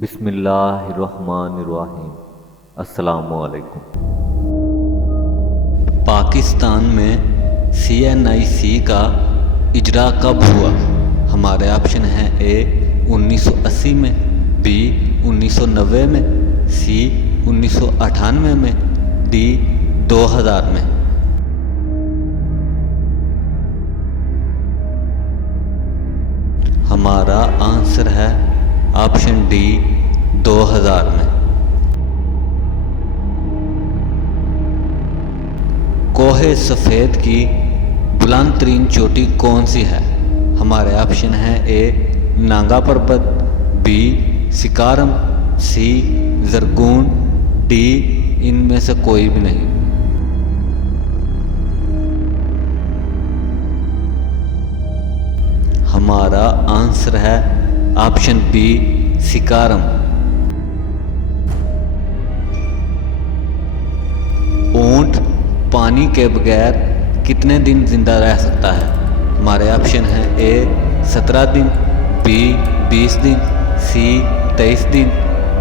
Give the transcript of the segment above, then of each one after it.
बिस्मिल्लाहिर्रहमानिर्रहीम। अस्सलामुअलैकुम। पाकिस्तान में CNIC का इजरा कब हुआ? हमारे ऑप्शन हैं: ए 1980 में, बी 1990 में, सी 1998 में, डी 2000 में। हमारा आंसर है ऑप्शन डी 2000 में। कोहे सफ़ेद की बुलंद तरीन चोटी कौन सी है? हमारे ऑप्शन हैं: ए नांगा पर्वत, बी सिकारम, सी जरगून, डी इनमें से कोई भी नहीं। हमारा आंसर है ऑप्शन बी सिकारम। ऊंट पानी के बगैर कितने दिन जिंदा रह सकता है? हमारे ऑप्शन हैं: ए 17 दिन, बी 20 दिन, सी 23 दिन,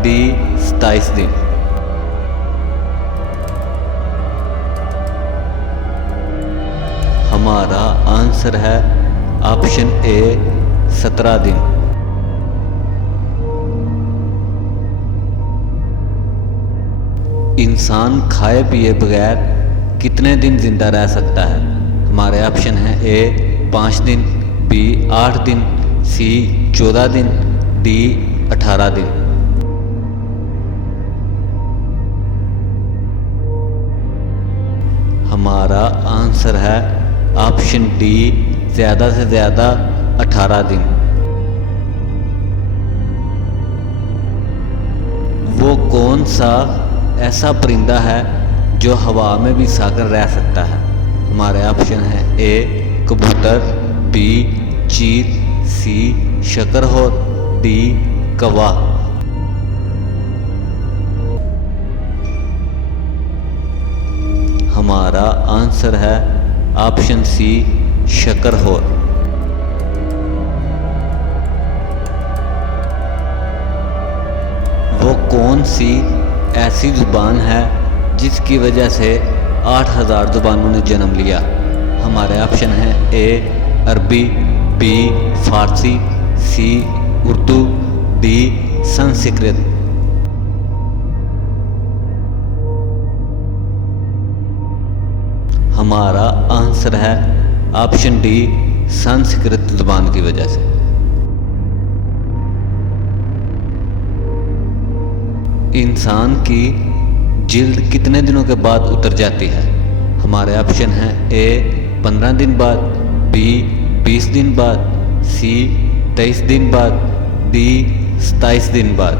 डी 27 दिन। हमारा आंसर है ऑप्शन ए 17 दिन। इंसान खाए पिए बगैर कितने दिन जिंदा रह सकता है? हमारे ऑप्शन हैं: ए 5 दिन, बी 8 दिन, सी 14 दिन, डी 18 दिन। हमारा आंसर है ऑप्शन डी ज़्यादा से ज़्यादा 18 दिन। वो कौन सा ऐसा परिंदा है जो हवा में भी साकर रह सकता है? हमारे ऑप्शन हैं: ए कबूतर, बी चील, सी शकरहोर, डी कौवा। हमारा आंसर है ऑप्शन सी शकरहोर। वो कौन सी ऐसी जुबान है जिसकी वजह से 8000 जुबानों ने जन्म लिया? हमारे ऑप्शन हैं: ए अरबी, बी फारसी, सी उर्दू, डी संस्कृत। हमारा आंसर है ऑप्शन डी संस्कृत जुबान की वजह से। इंसान की जिल्द कितने दिनों के बाद उतर जाती है? हमारे ऑप्शन हैं: ए 15 दिन बाद, बी 20 दिन बाद, सी 23 दिन बाद, डी 27 दिन बाद।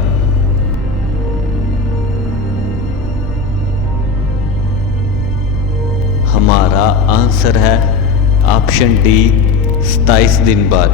हमारा आंसर है ऑप्शन डी 27 दिन बाद।